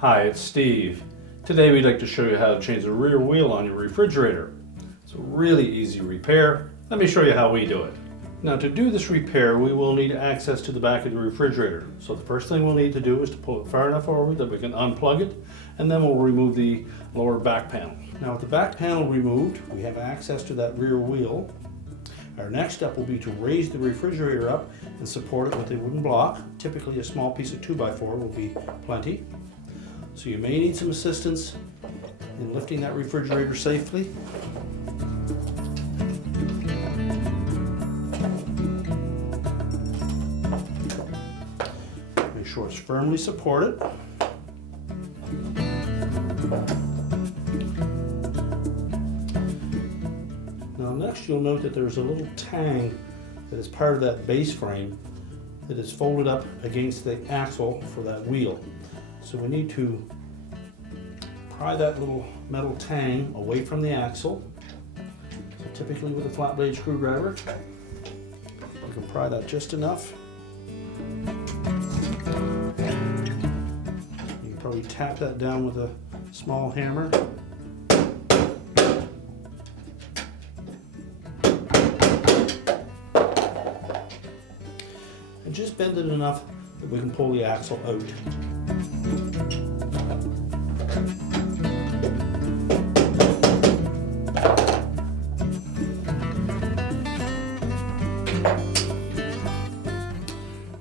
Hi, it's Steve. Today we'd like to show you how to change the rear wheel on your refrigerator. It's a really easy repair. Let me show you how we do it. Now to do this repair we will need access to the back of the refrigerator. So the first thing we'll need to do is to pull it far enough forward that we can unplug it, and then we'll remove the lower back panel. Now with the back panel removed, we have access to that rear wheel. Our next step will be to raise the refrigerator up and support it with a wooden block. Typically a small piece of 2x4 will be plenty. So you may need some assistance in lifting that refrigerator safely. Make sure it's firmly supported. Now next you'll note that there's a little tang that is part of that base frame that is folded up against the axle for that wheel. So we need to pry that little metal tang away from the axle. So typically with a flat blade screwdriver, you can pry that just enough. You can probably tap that down with a small hammer. And just bend it enough that we can pull the axle out.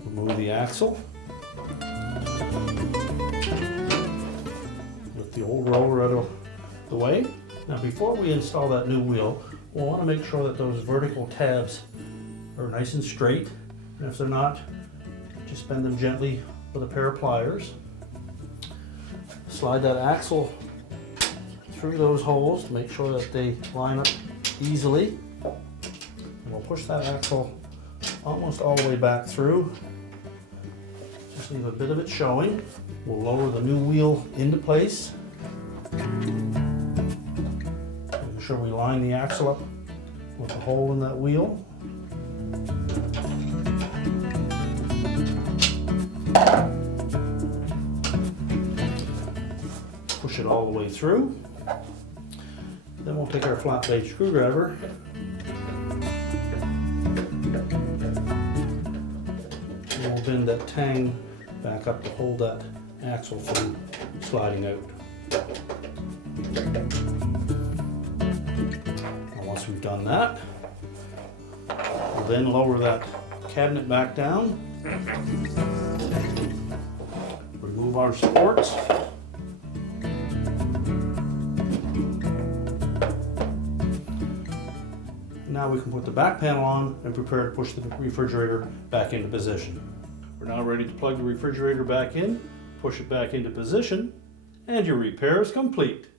Remove the axle. Lift the old roller out of the way. Now before we install that new wheel, we'll want to make sure that those vertical tabs are nice and straight. And if they're not, just bend them gently with a pair of pliers. Slide that axle through those holes to make sure that they line up easily. And we'll push that axle almost all the way back through. Just leave a bit of it showing. We'll lower the new wheel into place. Making sure we line the axle up with the hole in that wheel. Push it all the way through. Then we'll take our flat blade screwdriver and we'll bend that tang back up to hold that axle from sliding out. And once we've done that, we'll then lower that cabinet back down, remove our supports. Now we can put the back panel on and prepare to push the refrigerator back into position. We're now ready to plug the refrigerator back in, push it back into position, and your repair is complete.